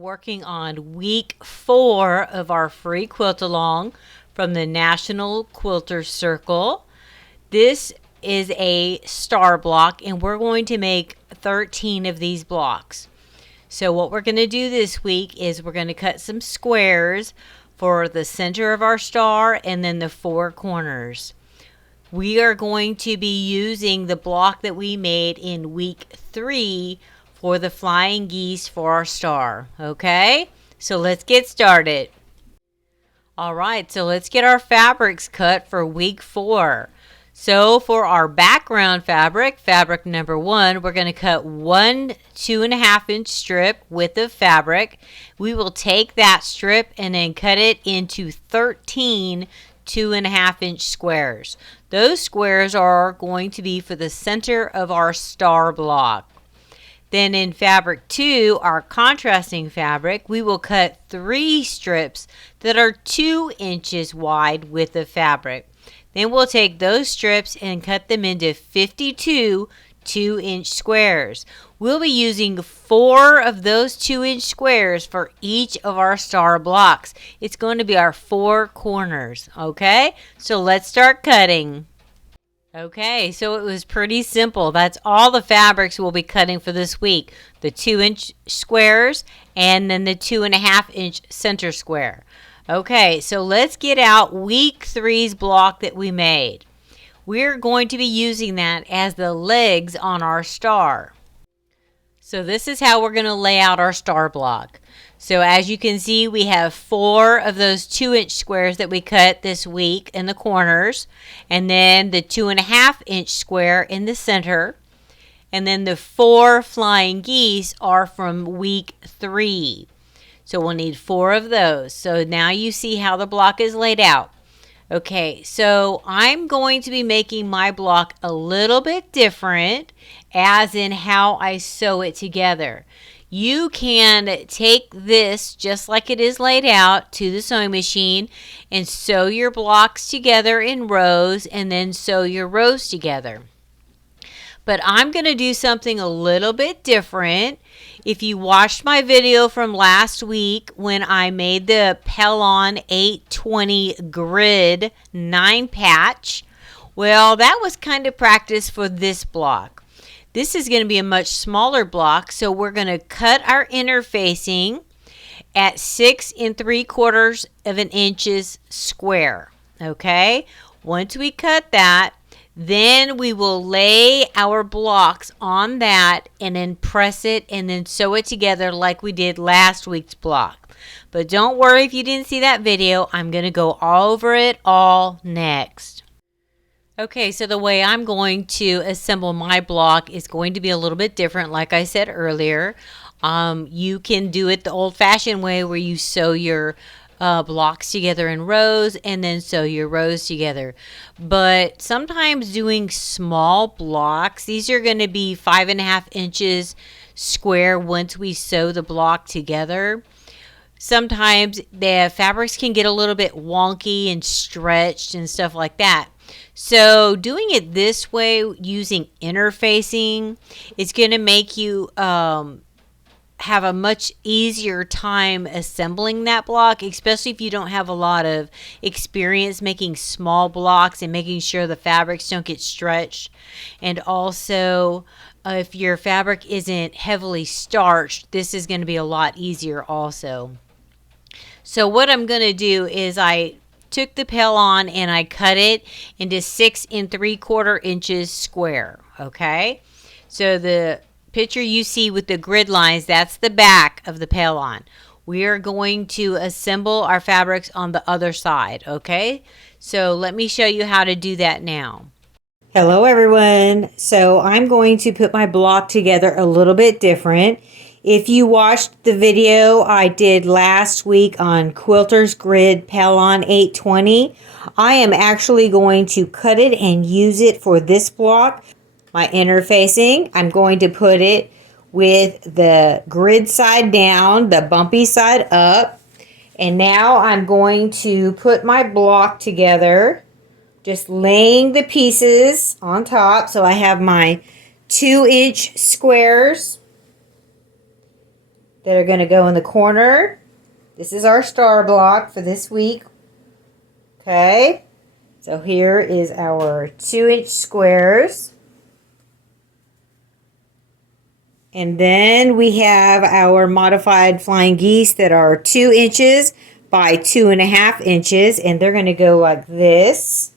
working on week 4 of our free quilt along from the National Quilters Circle. This is a star block and we're going to make 13 of these blocks. So what we're going to do this week is we're going to cut some squares for the center of our star and then the 4 corners. We are going to be using the block that we made in week 3 for the flying geese for our star. Okay, so let's get started. All right, so let's get our fabrics cut for week 4. So for our background fabric, fabric number 1, we're going to cut one 2.5-inch strip width of fabric. We will take that strip and then cut it into 13 2.5-inch squares. Those squares are going to be for the center of our star block. Then in fabric 2, our contrasting fabric, we will cut 3 strips that are 2 inches wide width of fabric. Then we'll take those strips and cut them into 52 2-inch squares. We'll be using 4 of those 2-inch squares for each of our star blocks. It's going to be our 4 corners, okay? So let's start cutting. Okay, so it was pretty simple. That's all the fabrics we'll be cutting for this week. The 2-inch squares and then the 2.5-inch center square. Okay, so let's get out week 3's block that we made. We're going to be using that as the legs on our star. So this is how we're going to lay out our star block. So as you can see, we have 4 of those 2-inch squares that we cut this week in the corners, and then the 2.5-inch square in the center, and then the 4 flying geese are from week 3. So we'll need 4 of those. So now you see how the block is laid out. Okay, so I'm going to be making my block a little bit different, as in how I sew it together. You can take this just like it is laid out to the sewing machine and sew your blocks together in rows and then sew your rows together. But I'm going to do something a little bit different. If you watched my video from last week when I made the Pellon 820 grid 9 patch, well, that was kind of practice for this block. This is going to be a much smaller block, so we're going to cut our interfacing at 6 3/4 of an inches square. Okay, once we cut that, then we will lay our blocks on that and then press it and then sew it together like we did last week's block. But don't worry if you didn't see that video. I'm going to go all over it all next. Okay, so the way I'm going to assemble my block is going to be a little bit different, like I said earlier. You can do it the old-fashioned way where you sew your blocks together in rows and then sew your rows together. But sometimes doing small blocks, these are going to be 5.5 inches square once we sew the block together. Sometimes the fabrics can get a little bit wonky and stretched and stuff like that. So doing it this way using interfacing, it's going to make you have a much easier time assembling that block, especially if you don't have a lot of experience making small blocks and making sure the fabrics don't get stretched. And also, if your fabric isn't heavily starched, this is going to be a lot easier also. So what I'm going to do is I took the Pellon and I cut it into 6 3/4 inches square. Okay, so the picture you see with the grid lines, that's the back of the Pellon. We are going to assemble our fabrics on the other side. Okay, so let me show you how to do that now. Hello everyone. So I'm going to put my block together a little bit different. If you watched the video I did last week on Quilters Grid Pellon 820, I am actually going to cut it and use it for this block. My interfacing, I'm going to put it with the grid side down, the bumpy side up. And now I'm going to put my block together, just laying the pieces on top. So I have my 2-inch squares that are going to go in the corner. This is our star block for this week. Okay, so here is our 2-inch squares. And then we have our modified flying geese that are 2 inches by 2.5 inches, and they're going to go like this.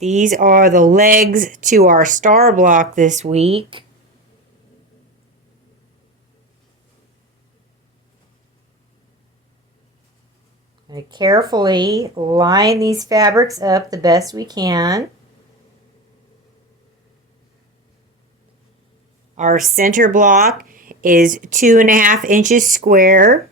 These are the legs to our star block this week. I'm going to carefully line these fabrics up the best we can. Our center block is 2.5 inches square.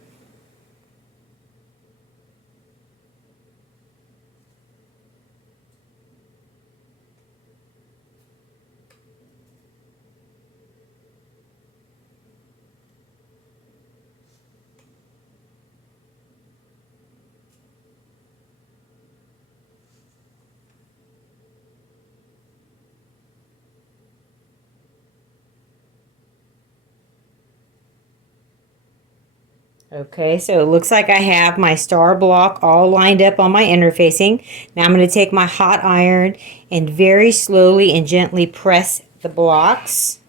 Okay, so it looks like I have my star block all lined up on my interfacing. Now I'm going to take my hot iron and very slowly and gently press the blocks.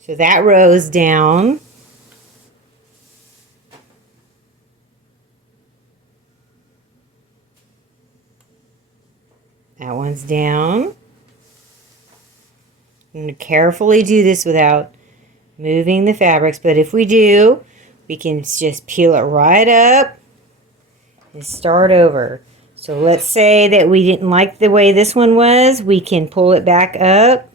So that row's down. That one's down. I'm going to carefully do this without moving the fabrics, but if we do, we can just peel it right up and start over. So let's say that we didn't like the way this one was, we can pull it back up.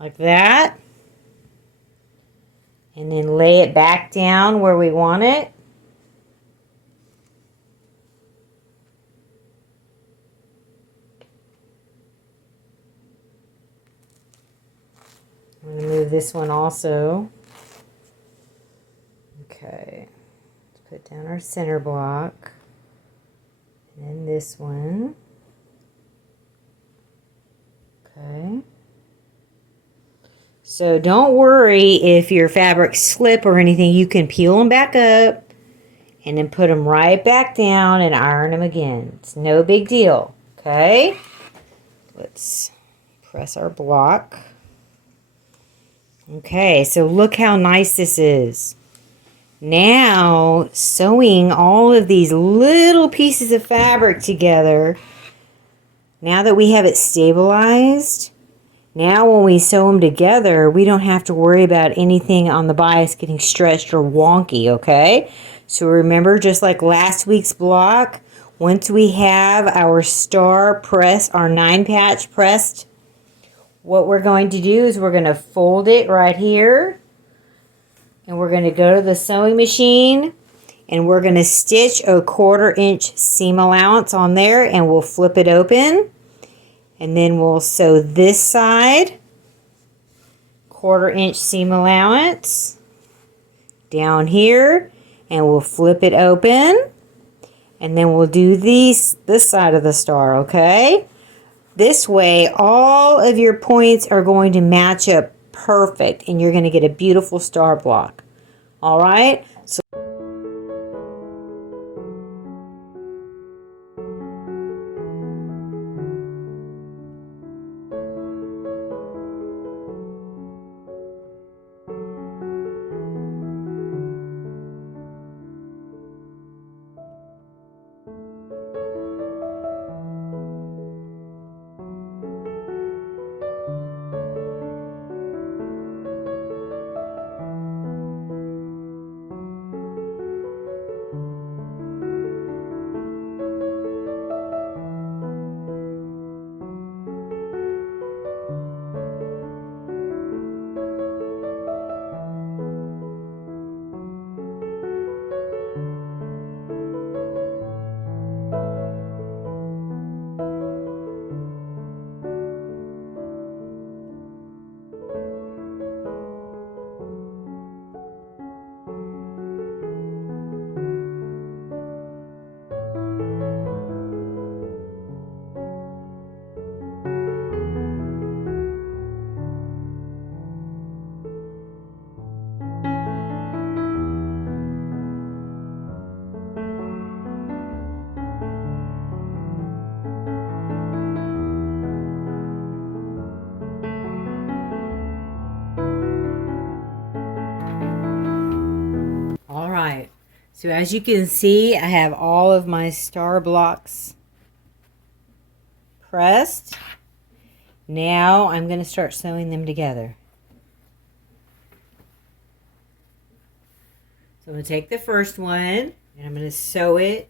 Like that. And then lay it back down where we want it. I'm going to move this one also. Okay. Let's put down our center block. And then this one. Okay. So don't worry if your fabrics slip or anything. You can peel them back up and then put them right back down and iron them again. It's no big deal. Okay? Let's press our block. Okay, so look how nice this is. Now, sewing all of these little pieces of fabric together, now that we have it stabilized, now when we sew them together, we don't have to worry about anything on the bias getting stretched or wonky, okay? So remember, just like last week's block, once we have our star press, our 9-patch pressed, what we're going to do is we're going to fold it right here. And we're going to go to the sewing machine. And we're going to stitch a 1/4 inch seam allowance on there. And we'll flip it open. And then we'll sew this side, 1/4 inch seam allowance down here, and we'll flip it open, and then we'll do this side of the star, okay? This way, all of your points are going to match up perfect, and you're going to get a beautiful star block. All right? So So as you can see, I have all of my star blocks pressed. Now I'm going to start sewing them together. So I'm going to take the first one and I'm going to sew it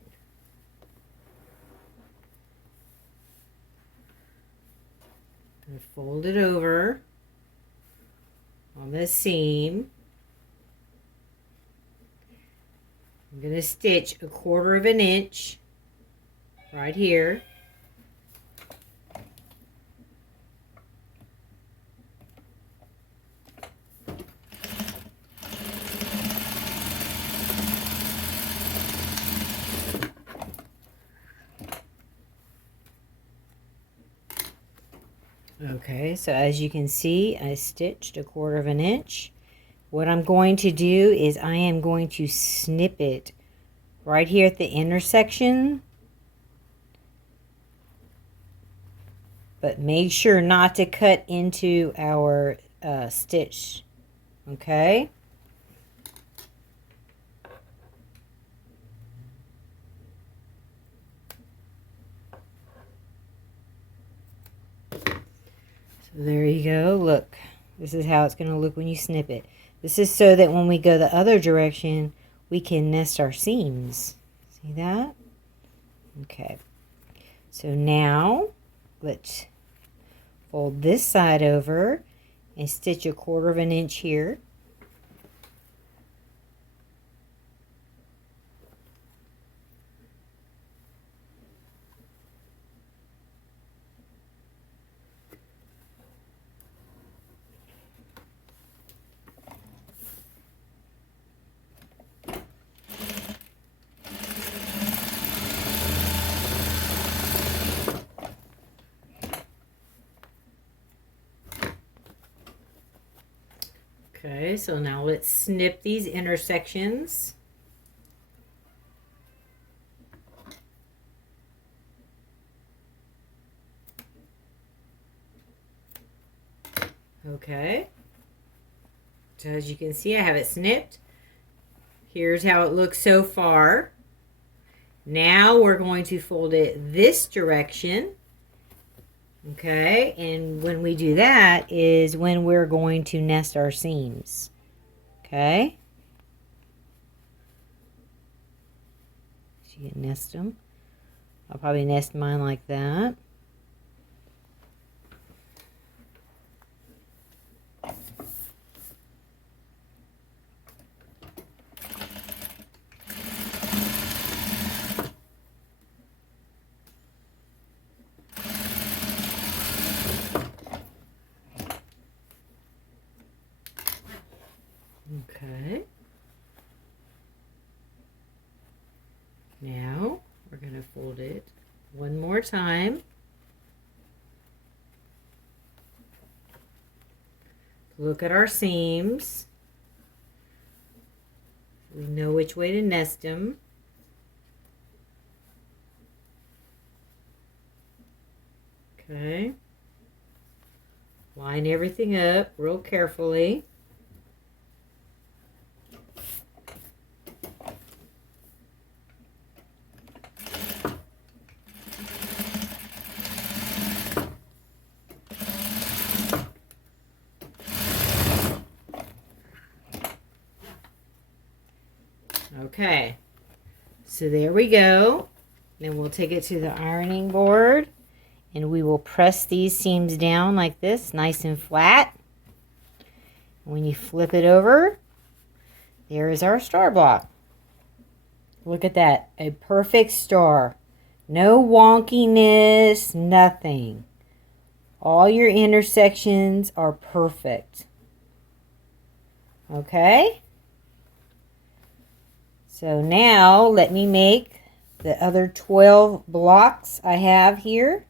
and fold it over on the seam. I'm going to stitch 1/4 of an inch right here. Okay, so as you can see, I stitched 1/4 of an inch. What I'm going to do is I am going to snip it right here at the intersection. But make sure not to cut into our stitch. Okay? So there you go. Look, this is how it's going to look when you snip it. This is so that when we go the other direction, we can nest our seams. See that? Okay. So now, let's fold this side over and stitch 1/4 of an inch here. Okay, so now let's snip these intersections. Okay, so as you can see, I have it snipped. Here's how it looks so far. Now we're going to fold it this direction. Okay, and when we do that is when we're going to nest our seams. Okay, so you can nest them. I'll probably nest mine like that. Okay. Now we're going to fold it one more time. Look at our seams. We know which way to nest them. Okay. Line everything up real carefully. Okay, so there we go. Then we'll take it to the ironing board and we will press these seams down like this, nice and flat. When you flip it over, there is our star block. Look at that, a perfect star. No wonkiness, nothing. All your intersections are perfect. Okay? So now let me make the other 12 blocks I have here.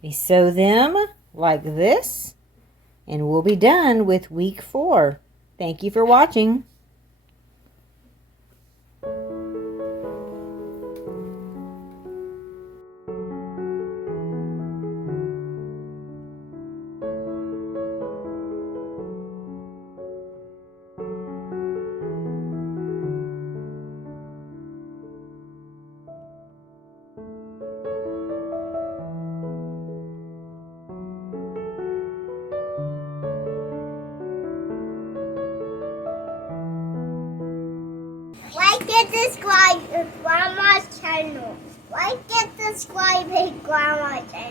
We sew them like this, and we'll be done with week 4. Thank you for watching. Like and subscribe to Grandma's channel. Like and subscribe to Grandma's channel.